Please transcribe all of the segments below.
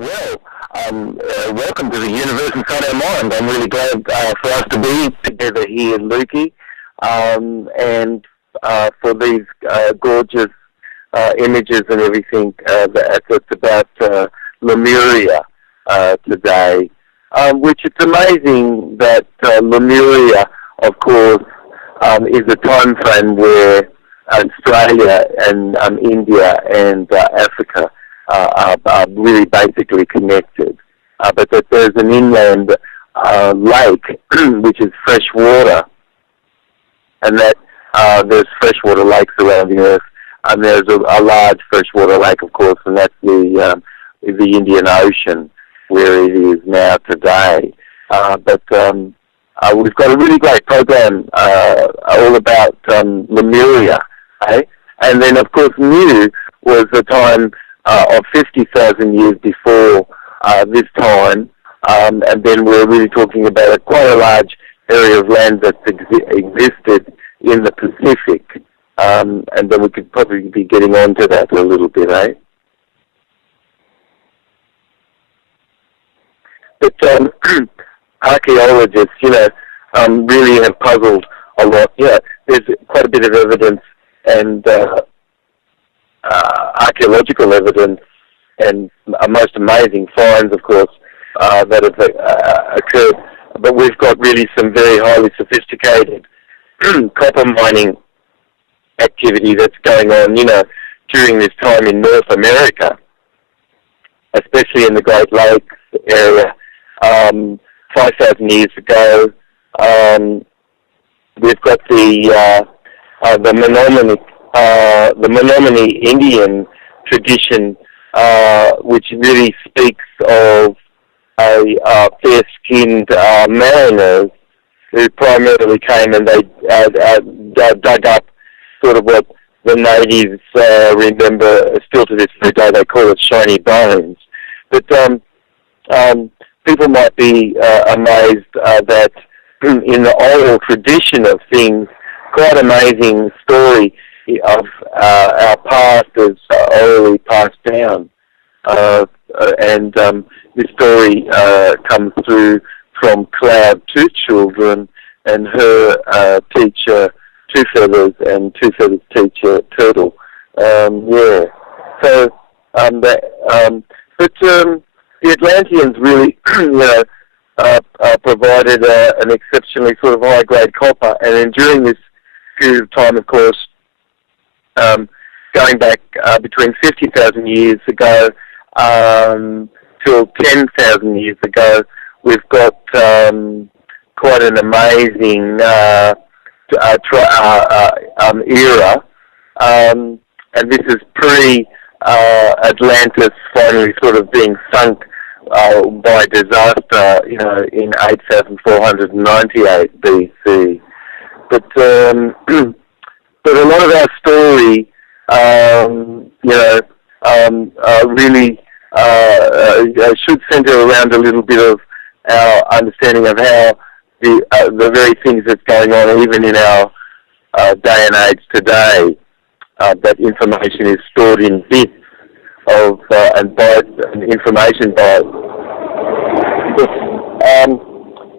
Well, welcome to the universe inside our mind. I'm really glad for us to be together here, Lukey, and for these gorgeous images and everything that's about Lemuria today, which it's amazing that Lemuria, of course, is a time frame where Australia and India and Africa are really basically connected, but that there's an inland lake which is fresh water, and that there's freshwater lakes around the earth, and there's a large freshwater lake, of course, and that's the Indian Ocean, where it is now today. But we've got a really great program all about Lemuria, eh? And then, of course, Mu was the time of 50,000 years before this time, and then we're really talking about quite a large area of land that existed in the Pacific, and then we could probably be getting on to that a little bit, eh? But archaeologists, really have puzzled a lot. There's quite a bit of evidence and archaeological evidence and most amazing finds, of course, that have occurred. But we've got really some very highly sophisticated copper mining activity that's going on, during this time in North America, especially in the Great Lakes area. 5,000 years ago, we've got the Menominee Indian tradition, which really speaks of fair-skinned mariners who primarily came and they dug up sort of what the natives remember still to this very day. They call it shiny bones. But people might be amazed that in the oral tradition of things, quite amazing story of our past is orally passed down. And this story comes through from Cloud Two Children and her teacher Two Feathers and Two Feathers teacher Turtle. So, but the Atlanteans really, provided an exceptionally sort of high-grade copper, and then during this period of time, of course, going back between 50,000 years ago till 10,000 years ago, we've got quite an amazing era, and this is pre-Atlantis finally sort of being sunk by disaster, in 8,498 BC. But but a lot of our story, really should center around a little bit of our understanding of how the very things that's going on, even in our day and age today, that information is stored in bits of and bytes and information bytes.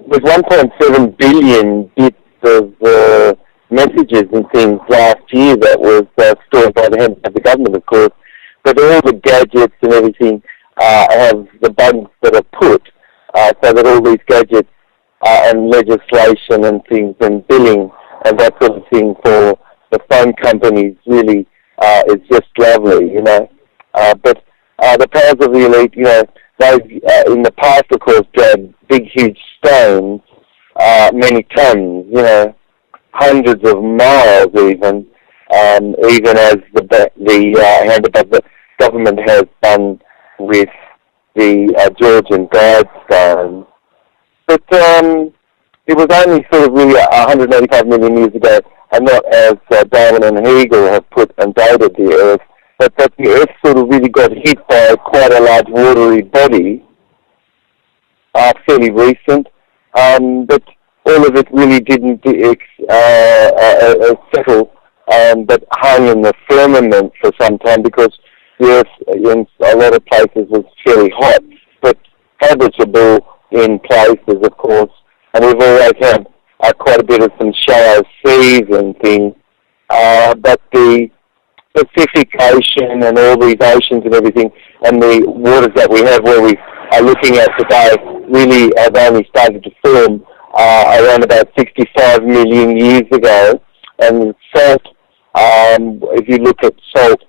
With 1.7 billion bits of messages and things last year that was stored by the hand of the government, of course, but all the gadgets and everything have the bugs that are put, so that all these gadgets and legislation and things and billing and that sort of thing for the phone companies really is just lovely, but the powers of the elite, they've in the past, of course, dragged big, huge stones, many tons, hundreds of miles even as the hand above the government has done with the Georgian Guidestone. But it was only sort of really 185 million years ago, and not as Darwin and Hegel have put and dated the Earth, but that the Earth sort of really got hit by quite a large watery body, fairly recent, but all of it really didn't settle, but hung in the firmament for some time, because the earth in a lot of places was fairly hot, but habitable in places, of course. And we've always had quite a bit of some shallow seas and things. But the Pacific Ocean and all these oceans and everything, and the waters that we have where we are looking at today, really have only started to form around about 65 million years ago. And salt, if you look at salt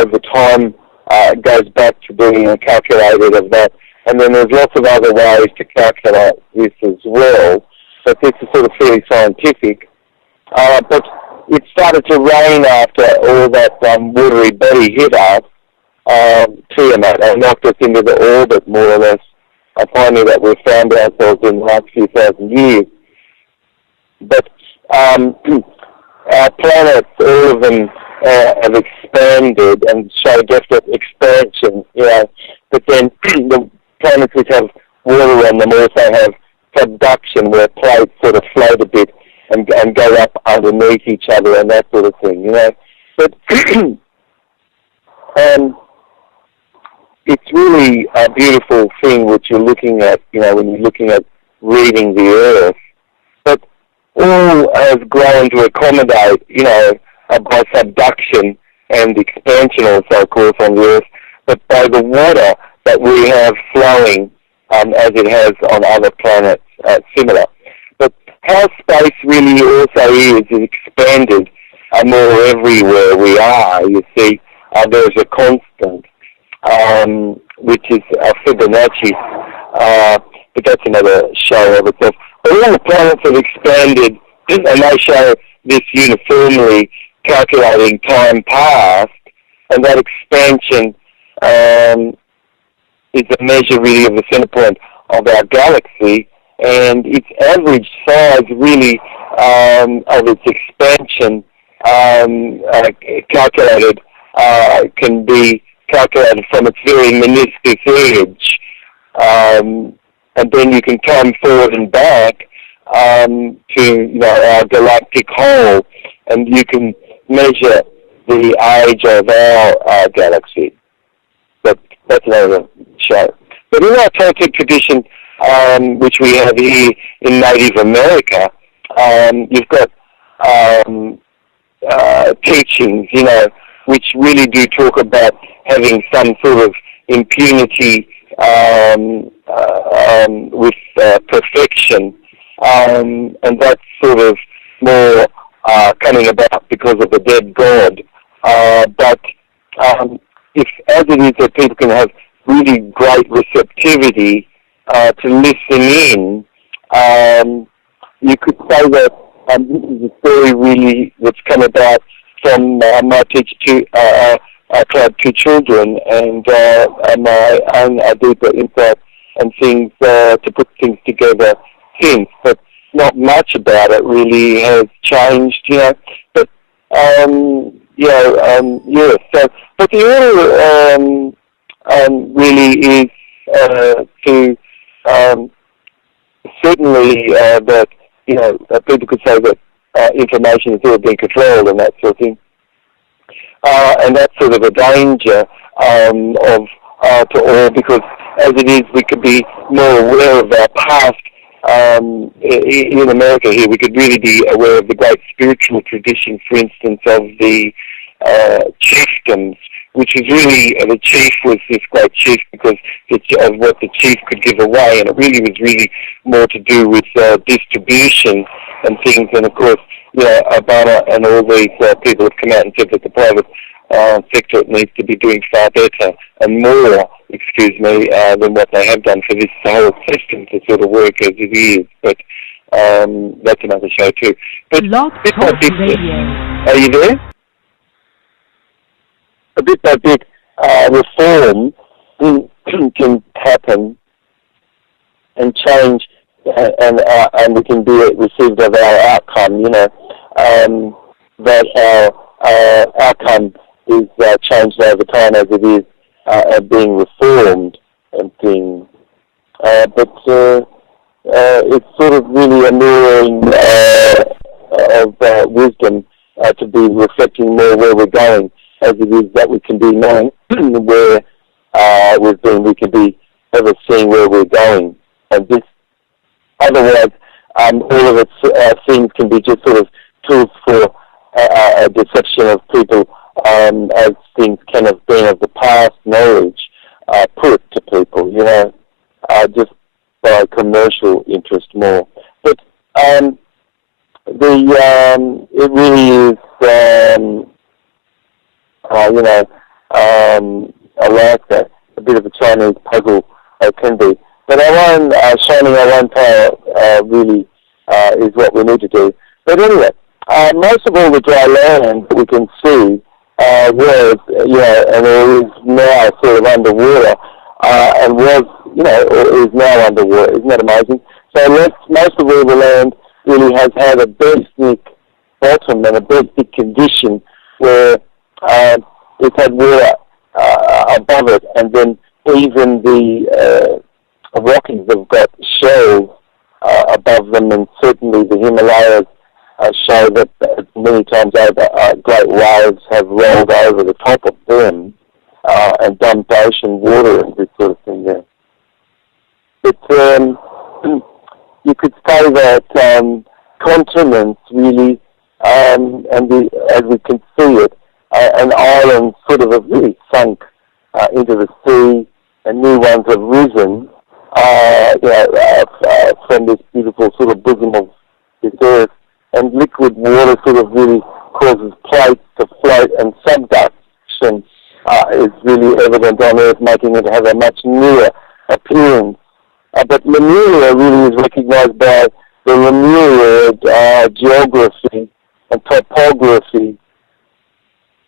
over time, it goes back to being calculated of that. And then there's lots of other ways to calculate this as well. But this is sort of fairly scientific. But it started to rain after all that watery body hit us, Tiamat, and knocked us into the orbit, more or less, finding that we've found ourselves in the last few thousand years. But our planets, all of them, have expanded and show definite expansion, but then the planets which have water on them also have subduction, where plates sort of float a bit and go up underneath each other and that sort of thing, But it's really a beautiful thing which you're looking at, when you're looking at reading the Earth. But all has grown to accommodate, by subduction and expansion also, of course, on the Earth, but by the water that we have flowing as it has on other planets similar. But how space really also is expanded more everywhere we are. You see, there's a constant, which is Fibonacci, but that's another show of itself. But all the planets have expanded, and they show this uniformly calculating time past, and that expansion is a measure really of the center point of our galaxy, and its average size really of its expansion calculated can be calculated from its very meniscus edge, and then you can come forward and back to our galactic whole, and you can measure the age of our galaxy. But that's another show. But in our Toltec tradition, which we have here in Native America, you've got teachings, which really do talk about having some sort of impunity with perfection, and that's sort of more coming about because of the dead god. But if, as it is that people can have really great receptivity to listen in, you could say that this is a story really that's come about from my teacher to Club to Children, and my own deeper insight and things to put things together since. But not much about it really has changed, But yes. So, but the order really is to certainly that people could say that information is all being controlled and that sort of thing, and that's sort of a danger of to all, because as it is, we could be more aware of our past. In America here, we could really be aware of the great spiritual tradition, for instance, of the chiefdoms, which is really, the chief was this great chief because of what the chief could give away, and it really was really more to do with distribution and things. And of course, Obama and all these people have come out and said that the private sector needs to be doing far better and more, than what they have done for this whole system to sort of work as it is. But that's another show too. But bit by bit, are you there? A bit by bit, reform can happen and change, and we can be received of our outcome. That our outcome is changed over time as it is being reformed and things. But it's sort of really a mirroring of wisdom to be reflecting more where we're going. as it is that we can be knowing where we've been, we can be ever seeing where we're going. And this, otherwise, all of its things can be just sort of tools for a deception of people, as things can have been of the past knowledge put to people, just by commercial interest more. But it really is, I like that, a bit of a Chinese puzzle it can be. But our own, shining our own power really is what we need to do. But anyway, most of all the dry land that we can see was, and it is now sort of underwater, and was, or is now underwater. Isn't that amazing? So most of all the land really has had a basic bottom and a basic condition where it's had water above it, and then even the Rockies have got shells above them, and certainly the Himalayas show that many times over great waves have rolled over the top of them and dumped ocean water and this sort of thing there. But you could say that continents really, and as we can see it, an island sort of have really sunk into the sea, and new ones have risen from this beautiful sort of bosom of this earth, and liquid water sort of really causes plates to float, and subduction is really evident on Earth, making it have a much newer appearance. But Lemuria really is recognized by the Lemuria geography and topography,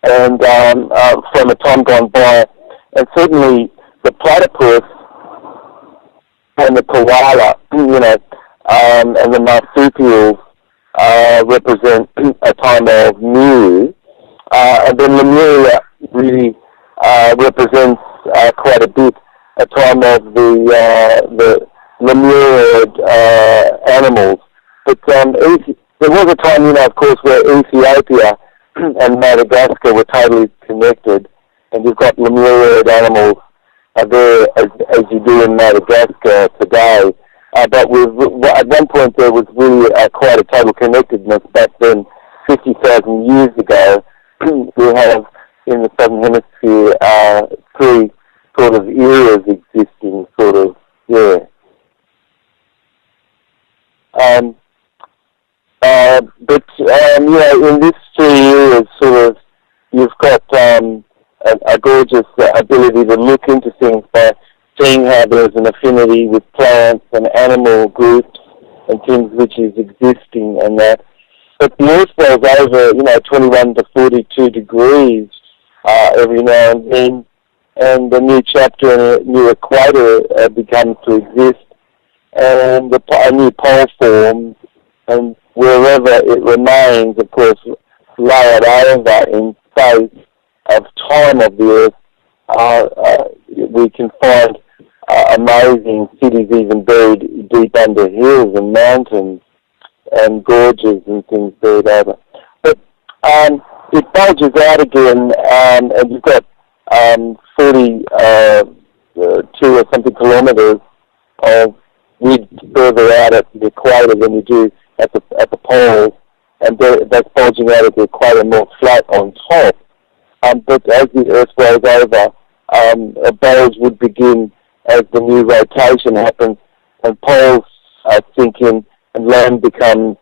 and from a time gone by, and certainly the platypus and the koala, and the marsupials represent a time of new, and then Lemuria really represents quite a bit a time of the Lemurid animals. But there was a time, of course, where Ethiopia and Madagascar were totally connected, and you've got Lemurid animals there as you do in Madagascar today. But at one point there was really quite a total connectedness back then, 50,000 years ago. We have in the Southern Hemisphere three sort of eras existing, But in this 3 years, you've got a gorgeous ability to look into things by seeing how there's an affinity with plants and animal groups and things which is existing and that. But the Earth rolls over, 21 to 42 degrees every now and then, and a new chapter and a new equator becomes to exist, and a new pole forms, and wherever it remains, of course, layered over in space of time of the Earth, we can find amazing cities even buried deep under hills and mountains and gorges and things buried over. But it bulges out again, and you've got 42 or something kilometres of width further out at the equator than you do at the poles, and that's bulging out at the equator more flat on top. But as the Earth rolls over, a bulge would begin as the new rotation happens, and poles sink in, and land becomes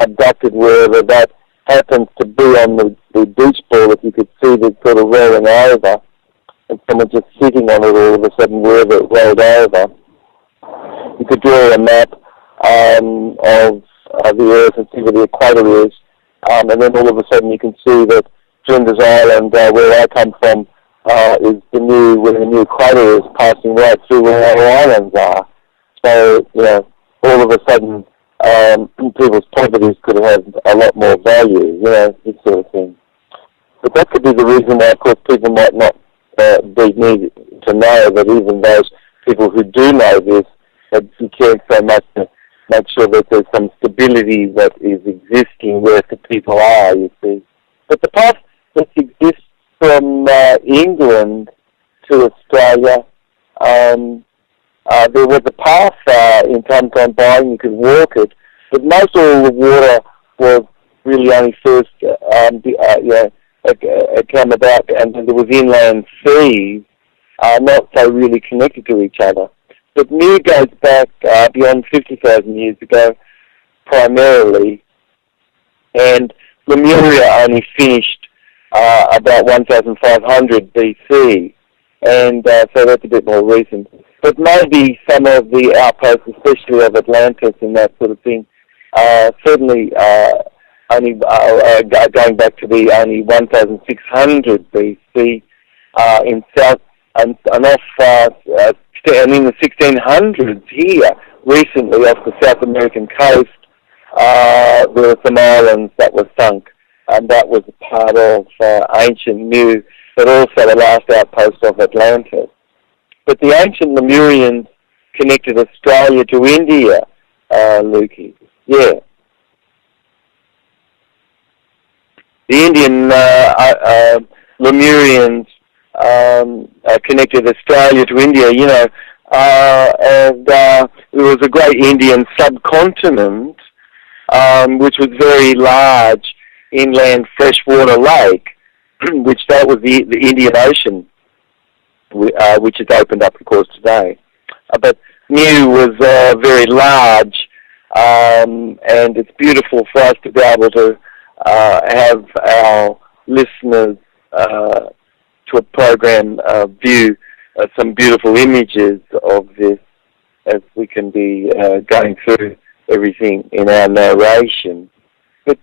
abducted wherever that happens to be on the beach ball. If you could see it sort of rolling over, and someone just sitting on it all of a sudden wherever it rolled over. You could draw a map of the Earth and see where the equator is, and then all of a sudden you can see that Flinders Island, where I come from, is where the new equator is, passing right through where our islands are. So, all of a sudden, people's properties could have a lot more value, this sort of thing. But that could be the reason why, of course, people might not need to know that even those people who do know this, that you care so much to make sure that there's some stability that is existing where the people are, you see. But the past that exists from England to Australia, there was a path in time by, and you could walk it, but most all the water was really only first it came about, and there was inland seas, not so really connected to each other. But Mu goes back beyond 50,000 years ago, primarily, and Lemuria only finished about 1,500 BC, and so that's a bit more recent. But maybe some of the outposts, especially of Atlantis and that sort of thing, certainly only going back to the only 1,600 BC in South and off and in the 1600s here recently off the South American coast there were some islands that were sunk, and that was a part of ancient Mu, but also the last outpost of Atlantis. But the ancient Lemurians connected Australia to India, Lukey. Yeah. The Indian Lemurians connected Australia to India, you know, and there was a great Indian subcontinent, which was very large inland freshwater lake, which that was the Indian Ocean, which has opened up, of course, today. But Mu was very large, and it's beautiful for us to be able to have our listeners to a program view some beautiful images of this as we can be going through everything in our narration. But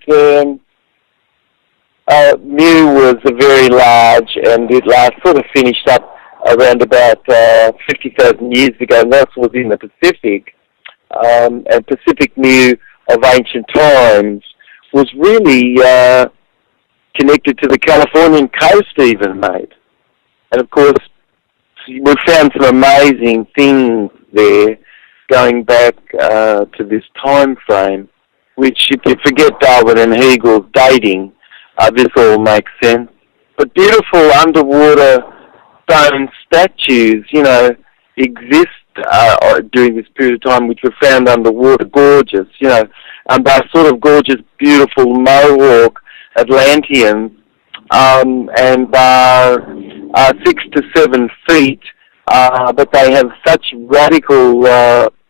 Mu was very large, and it sort of finished up around about 50,000 years ago, and that was in the Pacific. And Pacific Mu of ancient times was really connected to the Californian coast even, mate. And of course, we've found some amazing things there going back to this time frame, which if you forget Darwin and Hegel's dating, this all makes sense. But beautiful underwater stone statues, you know, exist during this period of time, which were found underwater, gorgeous, you know, and they're sort of gorgeous, beautiful Mohawk Atlanteans, and are 6 to 7 feet, but they have such radical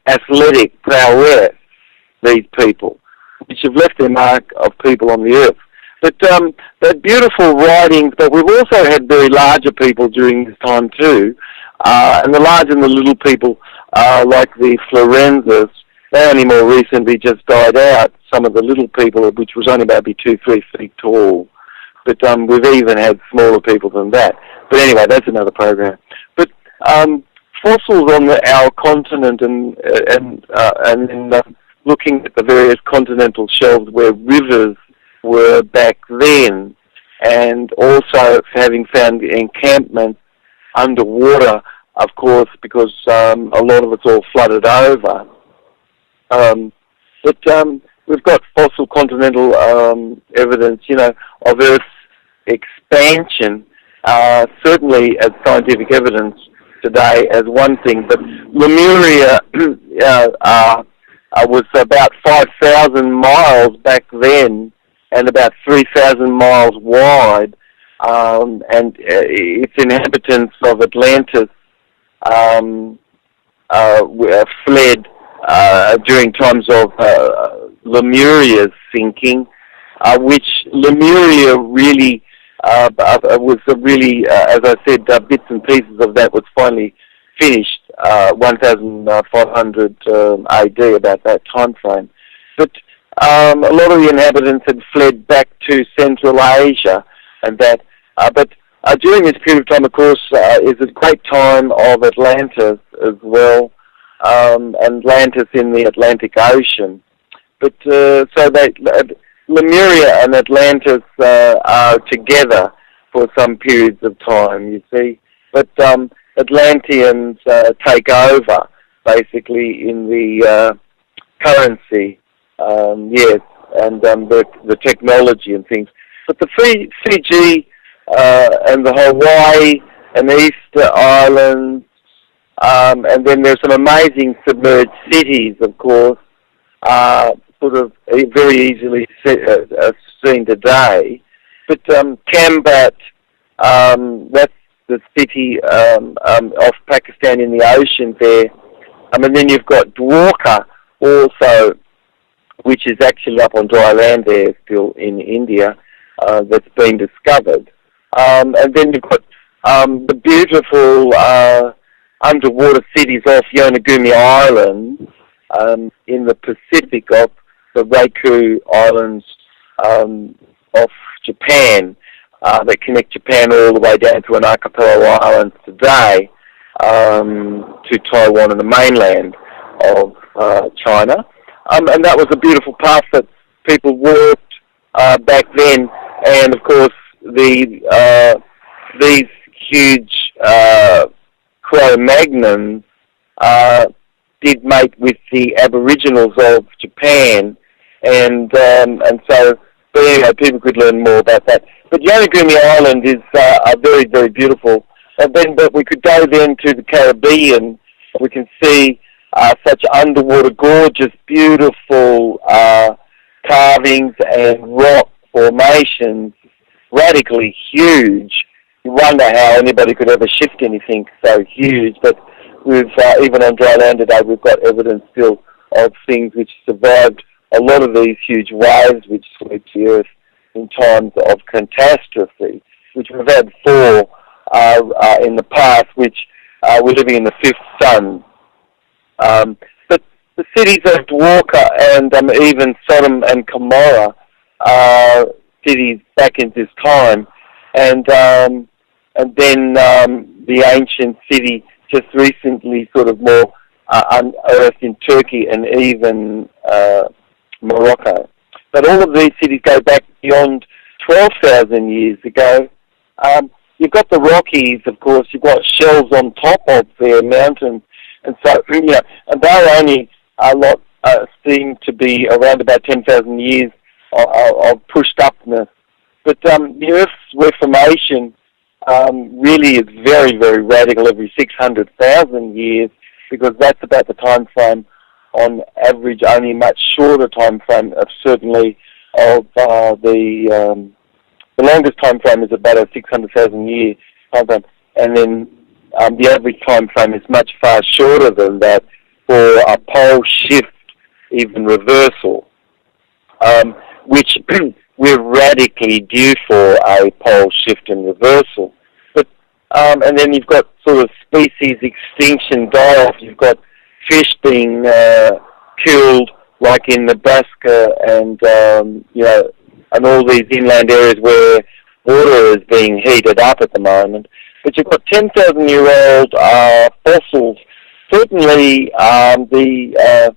athletic prowess, these people, which have left their mark of people on the earth. But they're beautiful writings, but we've also had very larger people during this time too, and the large and the little people, like the Florenses, they only more recently just died out, some of the little people, which was only about 2-3 feet tall. But we've even had smaller people than that. But anyway, that's another program. But fossils on our continent and then looking at the various continental shelves where rivers were back then, and also having found encampments underwater, of course, because a lot of it's all flooded over. But we've got fossil continental evidence, you know, of Earth's expansion, certainly as scientific evidence today as one thing. But Lemuria was about 5,000 miles back then and about 3,000 miles wide, and its inhabitants of Atlantis fled during times of Lemuria's sinking, which Lemuria really was really, as I said, bits and pieces of that was finally finished 1,500 AD, about that time frame. But a lot of the inhabitants had fled back to Central Asia, and that. But during this period of time, of course, is a great time of Atlantis as well. Atlantis in the Atlantic Ocean. But so Lemuria and Atlantis are together for some periods of time, you see. But Atlanteans take over, basically, in the currency, yes, and the technology and things. But the Fiji and the Hawaii and Easter Islands, and then there's some amazing submerged cities, of course, sort of very easily seen today. But Kambat, that's the city off Pakistan in the ocean there. And then you've got Dwarka also, which is actually up on dry land there still in India, that's been discovered. And then you've got the beautiful underwater cities off Yonaguni Island in the Pacific, off the Ryukyu Islands off Japan, that connect Japan all the way down to an archipelago islands today, to Taiwan and the mainland of China. And that was a beautiful path that people walked back then. And of course, these huge Cro-Magnons did mate with the Aboriginals of Japan, and so, but anyway, people could learn more about that. But Yonaguni Island is very, very beautiful. But we could go then to the Caribbean. We can see such underwater, gorgeous, beautiful carvings and rock formations, radically huge. You wonder how anybody could ever shift anything so huge. But we've even on dry land today, we've got evidence still of things which survived a lot of these huge waves which sweep the earth in times of catastrophe, which we've had four in the past, which we're living in the fifth sun. But the cities of Dwarka and even Sodom and Gomorrah are cities back in this time, and then the ancient city just recently sort of more unearthed in Turkey and even Morocco. But all of these cities go back beyond 12,000 years ago. You've got the Rockies, of course. You've got shelves on top of their mountains, and so and they're only seem to be around about 10,000 years of pushed upness. But the Earth's reformation really is very, very radical every 600,000 years, because that's about the time frame, on average, only much shorter time frame of certainly of the longest time frame is about a 600,000 year time frame, and then the average time frame is much far shorter than that for a pole shift, even reversal, which we're radically due for a pole shift and reversal. But and then you've got sort of species extinction die-off. You've got fish being killed, like in Nebraska, and and all these inland areas where water is being heated up at the moment. But you've got 10,000-year-old fossils. Certainly, the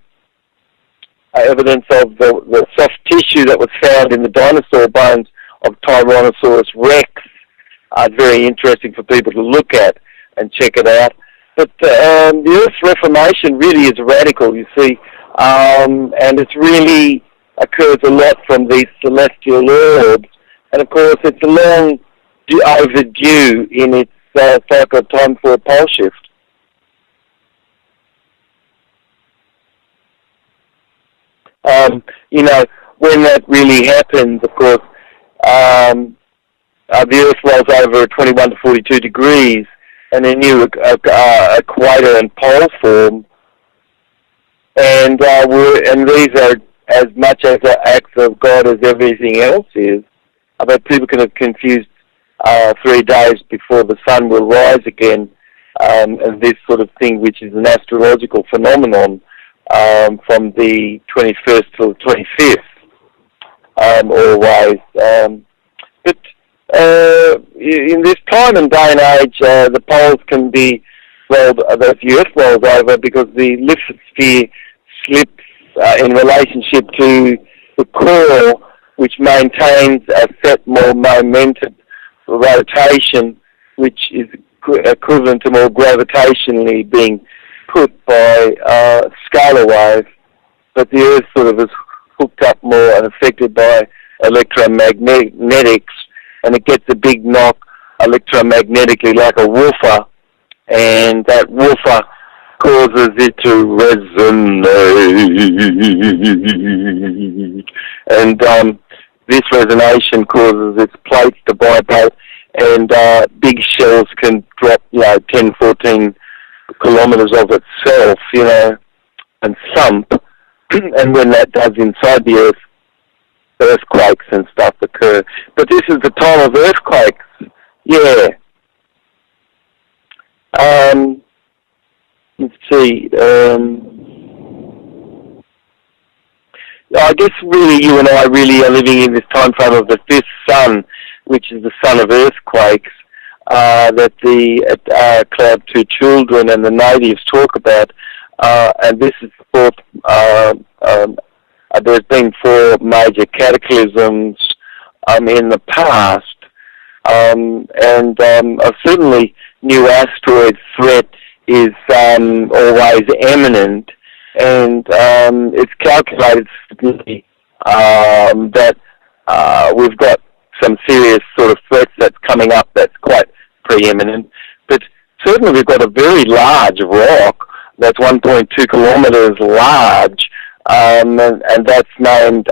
evidence of the soft tissue that was found in the dinosaur bones of Tyrannosaurus Rex are very interesting for people to look at and check it out. But the Earth's reformation really is radical, you see, and it really occurs a lot from these celestial orbs. And of course, it's a long overdue in its cycle of time for a pole shift. When that really happens, of course, the Earth rolls over at 21 to 42 degrees, and a new equator and pole form, and these are as much as acts of God as everything else is. But people can have confused 3 days before the sun will rise again, and this sort of thing, which is an astrological phenomenon from the 21st to the 25th, always. But in this time and day and age, the poles can be rolled, as the Earth rolls over, because the lithosphere slips in relationship to the core, which maintains a set more momentum rotation, which is equivalent to more gravitationally being put by scalar waves. But the Earth sort of is hooked up more and affected by electromagnetics, and it gets a big knock electromagnetically like a woofer, and that woofer causes it to resonate, and this resonation causes its plates to vibrate, and big shells can drop, 10, 14 kilometers of itself, and thump. And when that does inside the earth, earthquakes and stuff occur. But this is the time of earthquakes. Yeah. Let's see. I guess really you and I really are living in this time frame of the fifth sun, which is the sun of earthquakes, that the Cloud 2 children and the natives talk about. And this is the fourth, there's been 4 major cataclysms in the past, and certainly new asteroid threat is always imminent, and it's calculated that we've got some serious sort of threats that's coming up that's quite preeminent, but certainly we've got a very large rock that's 1.2 kilometers large, and that's named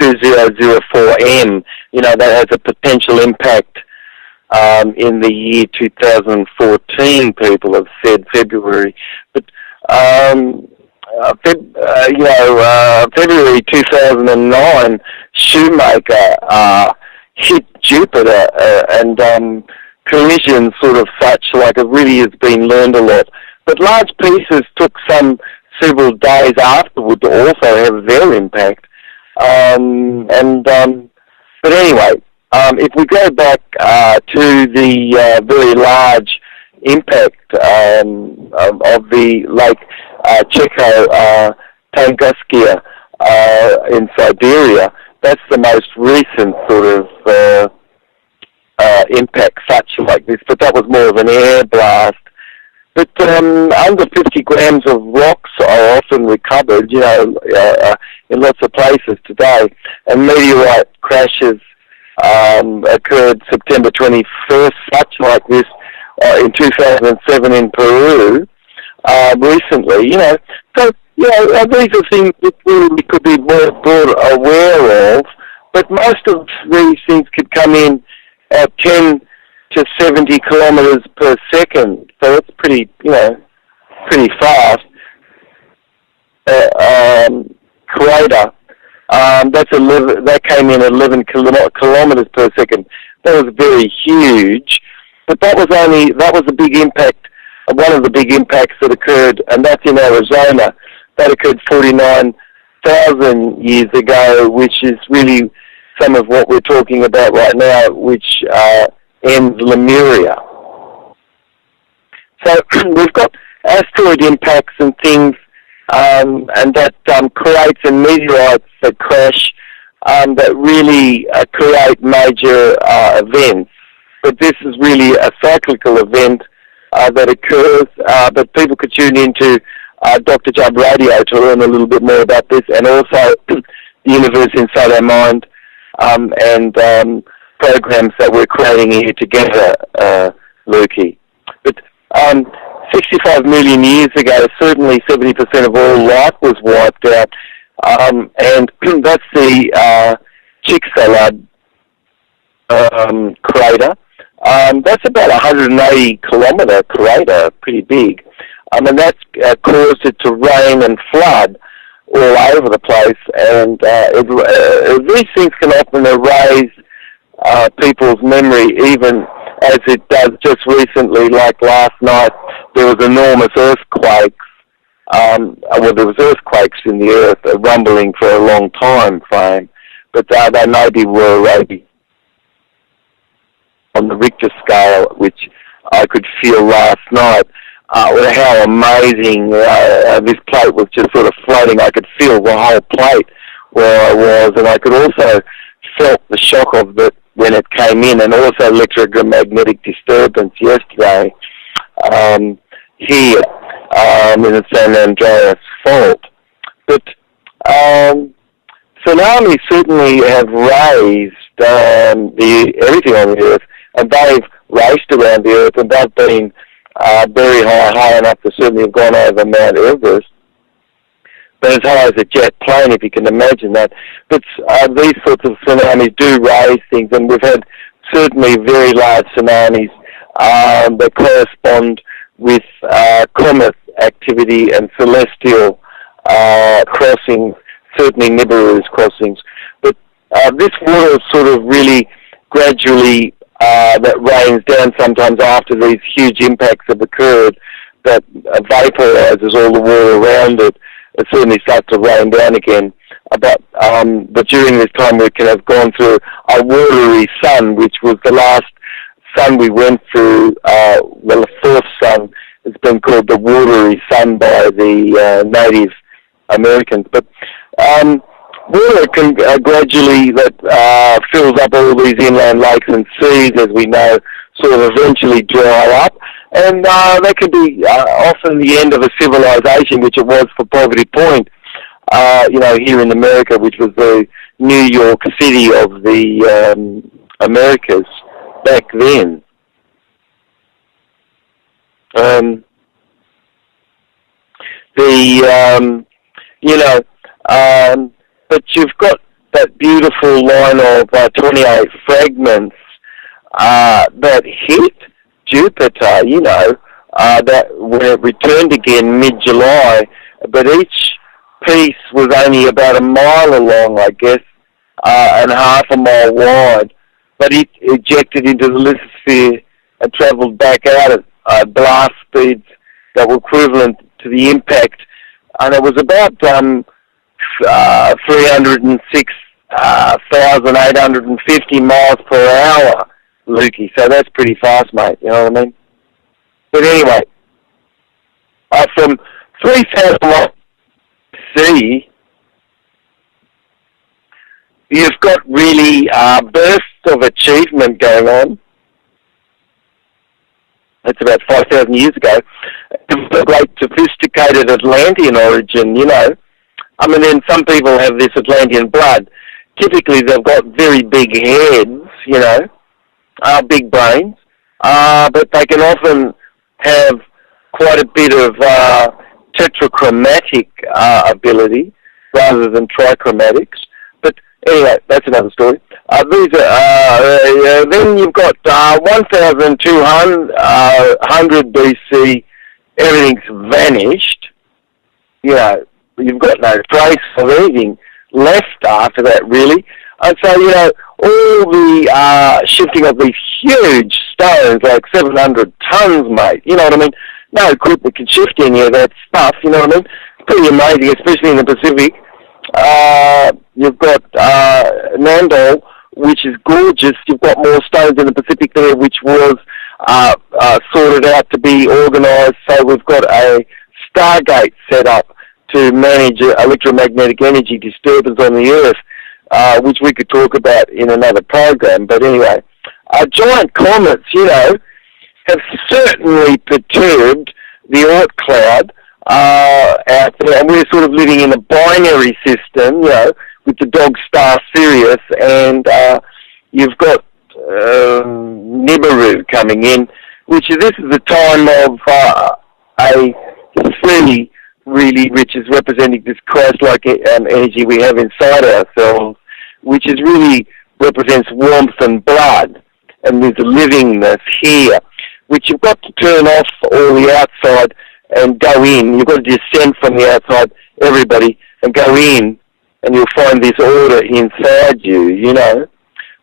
2004M. That has a potential impact in the year 2014, people have said, February. But, February 2009, Shoemaker hit Jupiter, and collisions sort of such, like it really has been learned a lot. But large pieces took several days afterward to also have their impact. But anyway, if we go back to the very large impact of the Lake Tunguska in Siberia, that's the most recent sort of impact such like this, but that was more of an air blast. But under 50 grams of rocks are often recovered, in lots of places today. And meteorite crashes occurred September 21st, such like this in 2007 in Peru, recently, So, these are things that we could be more aware of, but most of these things could come in at 10 to 70 kilometers per second, so it's pretty fast. Crater, that came in at 11 kilometers per second. That was very huge, but that was a big impact, one of the big impacts that occurred, and that's in Arizona. That occurred 49,000 years ago, which is really some of what we're talking about right now, which ends Lemuria. So we've got asteroid impacts and things, and that creates and meteorites that crash that really create major events. But this is really a cyclical event that occurs, but people could tune into Dr. Jubb Radio to learn a little bit more about this, and also the Universe Inside Our Mind, and programs that we're creating here together, Lukey. But 65 million years ago, certainly 70% of all life was wiped out, and that's the Chicxulub crater. That's about a 180-kilometer crater, pretty big, and that's caused it to rain and flood all over the place, and these things can often erase people's memory, even as it does just recently, like last night, there was enormous earthquakes. There was earthquakes in the earth, rumbling for a long time frame, but they maybe were on the Richter scale, which I could feel last night. How amazing this plate was, just sort of floating. I could feel the whole plate where I was, and I could also felt the shock of it when it came in, and also electromagnetic disturbance yesterday here in the San Andreas fault. But tsunamis certainly have raised everything on the Earth, and they've raced around the Earth, and they've been very high enough to certainly have gone over Mount Everest, but as high as a jet plane, if you can imagine that. But these sorts of tsunamis do raise things, and we've had certainly very large tsunamis that correspond with comet activity and celestial crossings, certainly Nibiru's crossings. But this water sort of really gradually that rains down sometimes after these huge impacts have occurred, that vaporizes all the water around it. It certainly starts to rain down again. But during this time we can have gone through a watery sun, which was the last sun we went through, the fourth sun. It's been called the watery sun by the Native Americans. But water can gradually, that fills up all these inland lakes and seas, as we know, sort of eventually dry up. And that could be often the end of a civilization, which it was for Poverty Point, here in America, which was the New York City of the Americas back then. But you've got that beautiful line of 28 fragments that hit Jupiter, that when it returned again mid-July, but each piece was only about a mile along, I guess, and half a mile wide, but it ejected into the lithosphere and travelled back out at blast speeds that were equivalent to the impact, and it was about 306,850 miles per hour, Lukey, so that's pretty fast, mate, you know what I mean? But anyway, from 3,000 miles sea, you've got really bursts of achievement going on. That's about 5,000 years ago. It's a great sophisticated Atlantean origin, I mean, then some people have this Atlantean blood. Typically, they've got very big heads, big brains, but they can often have quite a bit of tetrachromatic ability rather than trichromatics. But anyway, that's another story. Then you've got 1,200 BC, everything's vanished. You've got no trace of anything left after that, really. And so, all the shifting of these huge stones, like 700 tons, mate, you know what I mean? No equipment can shift any of that stuff, you know what I mean? It's pretty amazing, especially in the Pacific. You've got Nandol, which is gorgeous. You've got more stones in the Pacific there, which was sorted out to be organised. So we've got a Stargate set up to manage electromagnetic energy disturbance on the Earth, which we could talk about in another program. But anyway, giant comets, have certainly perturbed the Oort cloud out there, and we're sort of living in a binary system, with the dog star Sirius, and you've got Nibiru coming in, this is the time of a sea really rich, is representing this Christ-like energy we have inside ourselves, which is really represents warmth and blood, and there's a livingness here, which you've got to turn off all the outside and go in. You've got to descend from the outside, everybody, and go in, and you'll find this order inside you,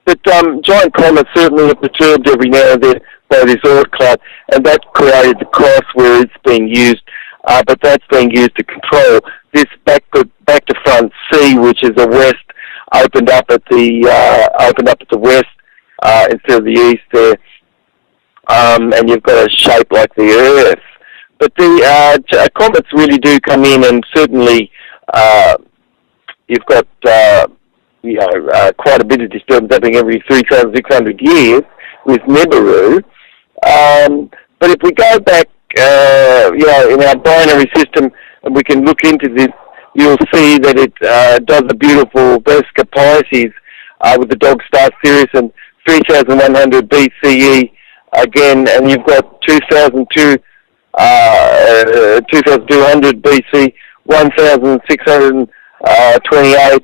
But giant comets certainly are perturbed every now and then by this Oort cloud, and that created the cross where it's being used, but that's being used to control this back to front sea, which is a west opened up at the west instead of the east there, and you've got a shape like the Earth. But the comets really do come in, and certainly you've got quite a bit of disturbance happening every 3,600 years with Nibiru. But if we go back, in our binary system, and we can look into this, you'll see that it does a beautiful Vesca Pisces with the Dog Star Sirius, and 3,100 BCE again, and you've got 2,200 BC, 1,628,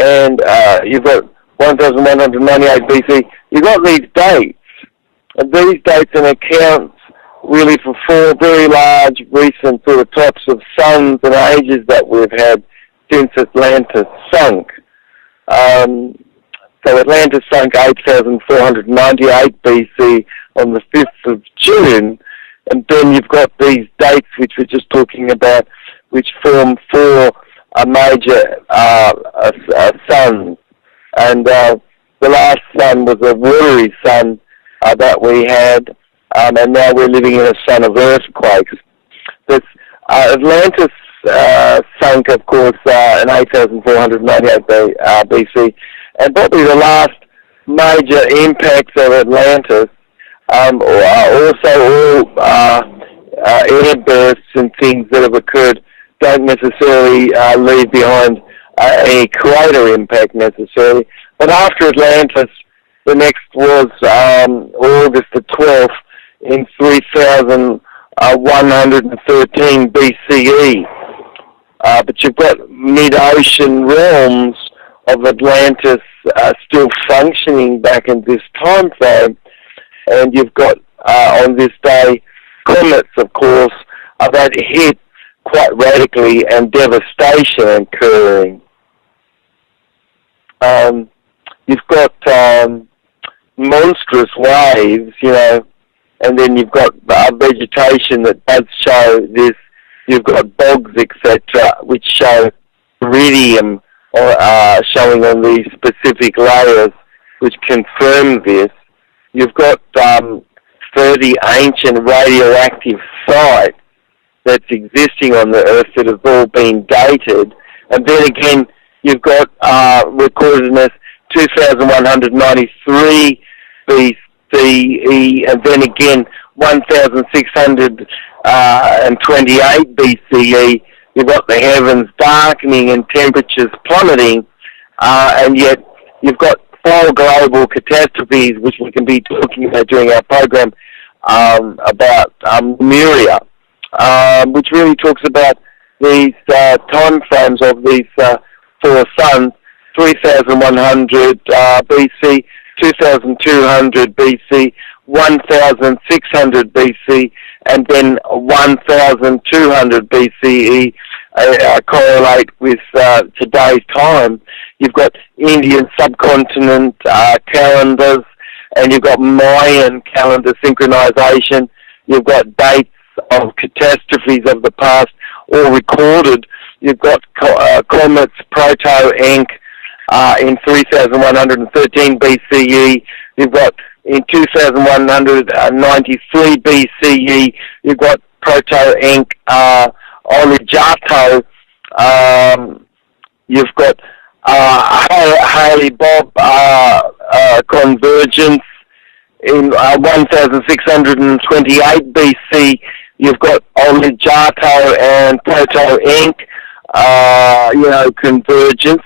and you've got 1,198 BC. You've got these dates, and these dates and accounts really for four very large recent sort of types of suns and ages that we've had since Atlantis sunk. So Atlantis sunk 8,498 BC on the 5th of June, and then you've got these dates which we're just talking about, which form four major suns. And the last sun was a watery sun that we had, and now we're living in a sun of earthquakes. This Atlantis sunk, of course, in 8,498 BC, and probably the last major impacts of Atlantis are also all air bursts and things that have occurred don't necessarily leave behind a crater impact necessarily. But after Atlantis, the next was August the 12th in 3,113 BCE. But you've got mid-ocean realms of Atlantis still functioning back in this time frame, and you've got on this day comets, of course, that hit quite radically and devastation occurring. You've got monstrous waves, and then you've got vegetation that does show this. You've got bogs, etc., which show iridium showing on these specific layers, which confirm this. You've got 30 ancient radioactive sites that's existing on the Earth that have all been dated. And then again, you've got recorded as 2,193 BCE, and then again 1,628 BCE. You've got the heavens darkening and temperatures plummeting, and yet you've got four global catastrophes, which we can be talking about during our program, about Lemuria, which really talks about these time frames of these four suns: 3,100 BC, 2,200 BC, 1,600 BC, and then 1,200 BCE correlate with today's time. You've got Indian subcontinent calendars, and you've got Mayan calendar synchronization. You've got dates of catastrophes of the past, all recorded. You've got comets, Proto-Enk in 3,113 BCE. You've got in 2,193 BCE, you've got Proto-Enk Oligato. You've got Haley-Bob convergence in 1,628 BC. You've got Oligato and Proto-Enk, convergence.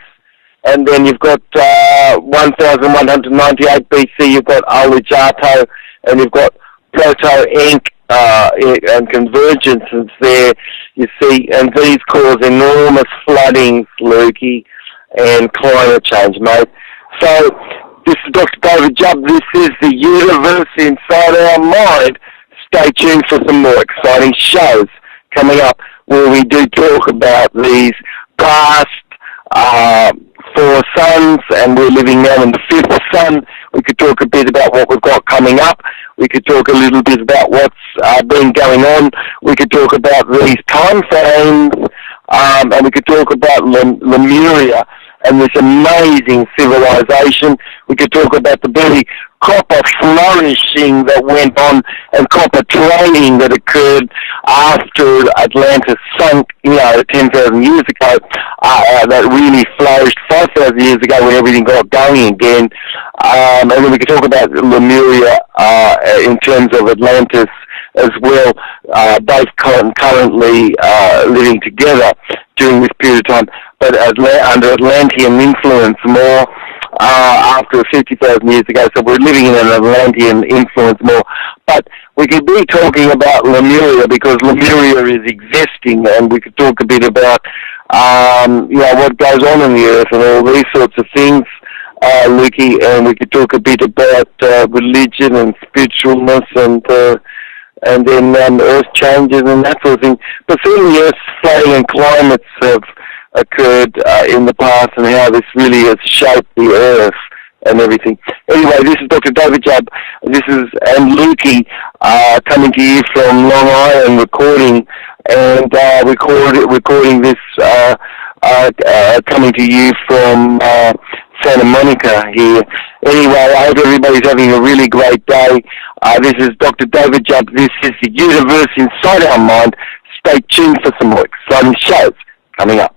And then you've got 1,198 BC, you've got Oligato, and you've got Proto-Enk and convergences there, you see, and these cause enormous floodings, Lukey, and climate change, mate. So, this is Dr. David Jubb. This is the universe inside our mind. Stay tuned for some more exciting shows coming up where we do talk about these past four suns, and we're living now in the fifth sun. We could talk a bit about what we've got coming up. We could talk a little bit about what's been going on. We could talk about these time frames, and we could talk about Lemuria and this amazing civilization. We could talk about the very copper flourishing that went on and copper trading that occurred after Atlantis sunk, 10,000 years ago, that really flourished 5,000 years ago when everything got going again. And then we could talk about Lemuria in terms of Atlantis as well, both currently living together. during this period of time, but under Atlantean influence more after 50,000 years ago. So we're living in an Atlantean influence more. But we could be talking about Lemuria because Lemuria is existing, and we could talk a bit about what goes on in the earth and all these sorts of things, Lukey, and we could talk a bit about religion and spiritualness and then earth changes and that sort of thing. But certainly earth's flooding and climates have occurred in the past, and how this really has shaped the earth and everything. Anyway, this is Dr. David Jubb. This is Lukey coming to you from Long Island, recording this coming to you from Santa Monica here. Anyway, I hope everybody's having a really great day. This is Dr. David Jubb. This is the universe inside our mind. Stay tuned for some more exciting shows coming up.